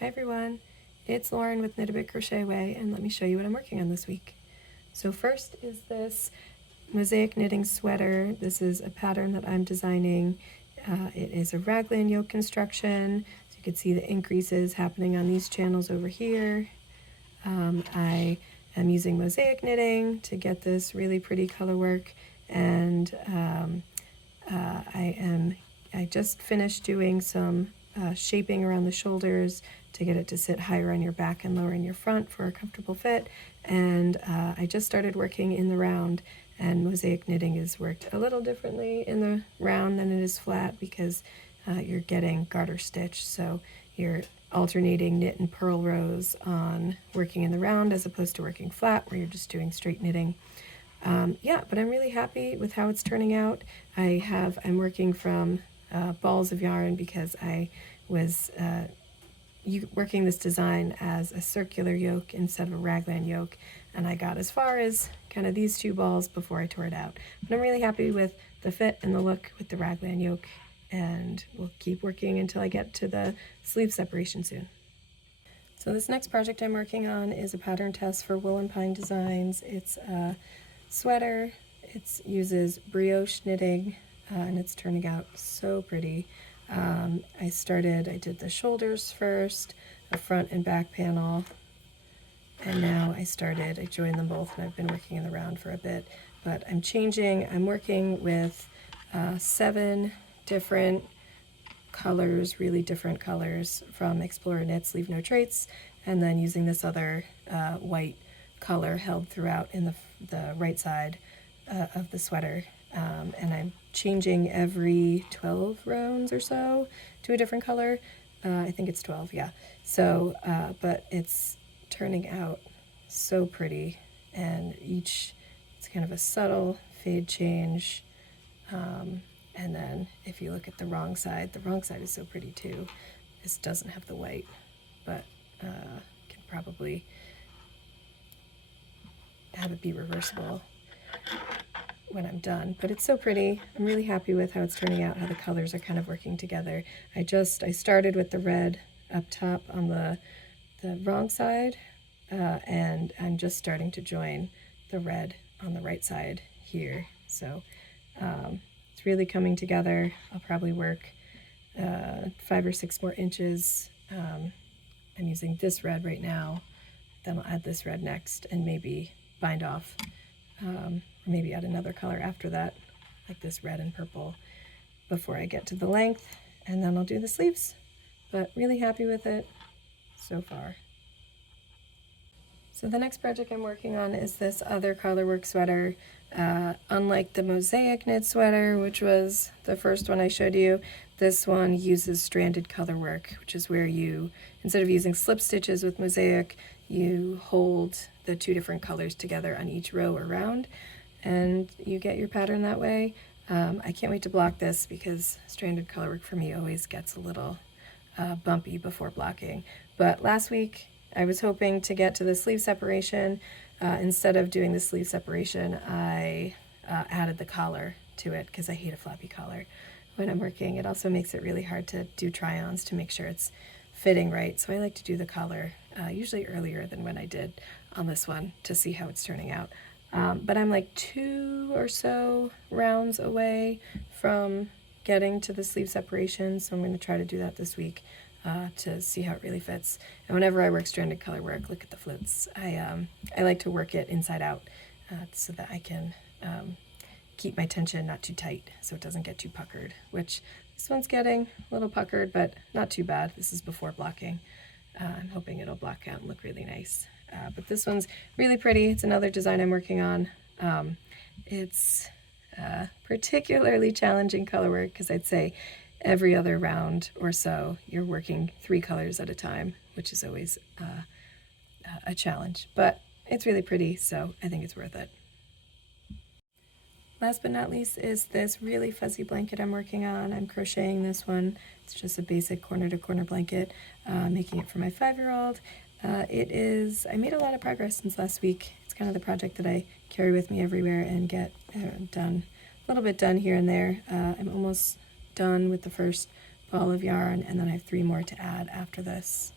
Hi everyone, it's Lauren with Knit a Bit Crochet Away, and let me show you what I'm working on this week. So first is this mosaic knitting sweater. This is a pattern that I'm designing. It is a raglan yoke construction, so you can see the increases happening on these channels over here. I am using mosaic knitting to get this really pretty color work, and I just finished doing some shaping around the shoulders to get it to sit higher on your back and lower in your front for a comfortable fit. And I just started working in the round, and mosaic knitting is worked a little differently in the round than it is flat because you're getting garter stitch, so you're alternating knit and purl rows on working in the round as opposed to working flat where you're just doing straight knitting. Yeah, but I'm really happy with how it's turning out. I'm working from balls of yarn because I was working this design as a circular yoke instead of a raglan yoke, and I got as far as kind of these two balls before I tore it out. But I'm really happy with the fit and the look with the raglan yoke, and we'll keep working until I get to the sleeve separation soon. So this next project I'm working on is a pattern test for Wool and Pine Designs. It's a sweater. It uses brioche knitting, and it's turning out so pretty. I did the shoulders first, a front and back panel, and now I joined them both, and I've been working in the round for a bit, but I'm working with 7 different colors, really different colors from Explorer Knits Leave No Traits, and then using this other white color held throughout in the right side of the sweater. And I'm changing every 12 rounds or so to a different color. I think it's 12, yeah. So, but it's turning out so pretty, and it's kind of a subtle fade change. And then if you look at the wrong side is so pretty too. This doesn't have the white, but can probably have it be reversible when I'm done. But it's so pretty. I'm really happy with how it's turning out, how the colors are kind of working together. I started with the red up top on the wrong side, and I'm just starting to join the red on the right side here. So it's really coming together. I'll probably work 5 or 6 more inches. I'm using this red right now, then I'll add this red next and maybe bind off, or maybe add another color after that, like this red and purple, before I get to the length, and then I'll do the sleeves. But really happy with it so far. So the next project I'm working on is this other colorwork sweater. Unlike the mosaic knit sweater, which was the first one I showed you, this one uses stranded colorwork, which is where you, instead of using slip stitches with mosaic, you hold the 2 different colors together on each row or round, and you get your pattern that way. I can't wait to block this because stranded colorwork for me always gets a little bumpy before blocking. But last week I was hoping to get to the sleeve separation. Instead of doing the sleeve separation, I added the collar to it because I hate a floppy collar when I'm working. It also makes it really hard to do try-ons to make sure it's fitting right. So I like to do the collar usually earlier than when I did on this one to see how it's turning out. But I'm like 2 or so rounds away from getting to the sleeve separation, so I'm going to try to do that this week to see how it really fits. And whenever I work stranded color work, look at the floats. I like to work it inside out so that I can keep my tension not too tight so it doesn't get too puckered, which this one's getting a little puckered, but not too bad. This is before blocking. I'm hoping it'll block out and look really nice. But this one's really pretty. It's another design I'm working on. It's particularly challenging color work because I'd say every other round or so you're working 3 colors at a time, which is always a challenge, but it's really pretty, so I think it's worth it. Last but not least is this really fuzzy blanket I'm working on. I'm crocheting this one. It's just a basic corner-to-corner blanket, making it for my 5-year-old. I made a lot of progress since last week. It's kind of the project that I carry with me everywhere and get done, a little bit done here and there. I'm almost done with the first ball of yarn, and then I have 3 more to add after this.